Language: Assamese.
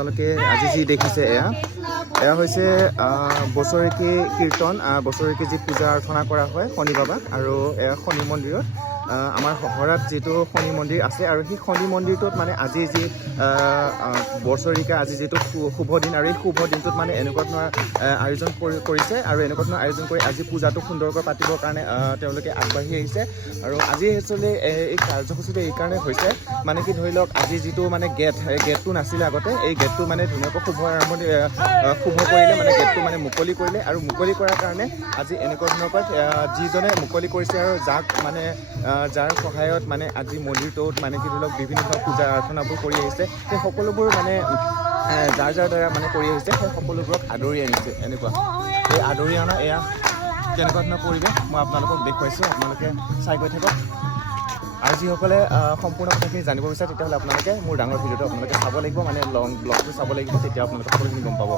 আপোনালোকে আজি যি দেখিছে এয়া হৈছে বছৰেকী কীৰ্তন, বছৰেকী যি পূজা অৰ্চনা কৰা হয় শনি বাবাক। আৰু এয়া শনি মন্দিৰত আমাৰ হহৰাত যিটো শনি মন্দিৰ আছে, আৰু সেই শনি মন্দিৰটোত মানে আজি যি বছৰিকা, আজি যিটো শুভ দিন, আৰু এই শুভ দিনটোত মানে এনেকুৱা ধৰণৰ আয়োজন কৰিছে, আৰু এনেকুৱা ধৰণৰ আয়োজন কৰি আজি পূজাটো সুন্দৰকৈ পাতিবৰ কাৰণে তেওঁলোকে আগবাঢ়ি আহিছে। আৰু আজি একচুৱেলি এই কাৰ্যসূচীটো এইকাৰণে হৈছে মানে কি ধৰি লওক, আজি যিটো মানে গেটটো নাছিলে আগতে, এই গেটটো মানে ধুনীয়াকৈ শুভ কৰিলে, মানে গেটটো মানে মুকলি কৰিলে, আৰু মুকলি কৰাৰ কাৰণে আজি এনেকুৱা ধৰণৰকৈ যিজনে মুকলি কৰিছে আৰু যাক মানে যাৰ সহায়ত মানে আজি মন্দিৰটোত মানে কি ধৰি লওক বিভিন্ন ধৰণৰ পূজা অৰ্চনাবোৰ কৰি আহিছে, সেই সকলোবোৰ মানে যাৰ দ্বাৰা মানে কৰি আহিছে, সেই সকলোবোৰক আদৰি আনিছে। এনেকুৱা এই আদৰি অনা এয়া কেনেকুৱা ধৰণৰ পৰিৱেশ মই আপোনালোকক দেখুৱাইছোঁ, আপোনালোকে চাই গৈ থাকক। আৰু যিসকলে সম্পূৰ্ণ কথাখিনি জানিব বিচাৰে, তেতিয়াহ'লে আপোনালোকে মোৰ ডাঙৰ ভিডিঅ'টো আপোনালোকে চাব লাগিব, মানে লং ব্লগটো চাব লাগিব, তেতিয়া আপোনালোকে সকলোখিনি গম পাব।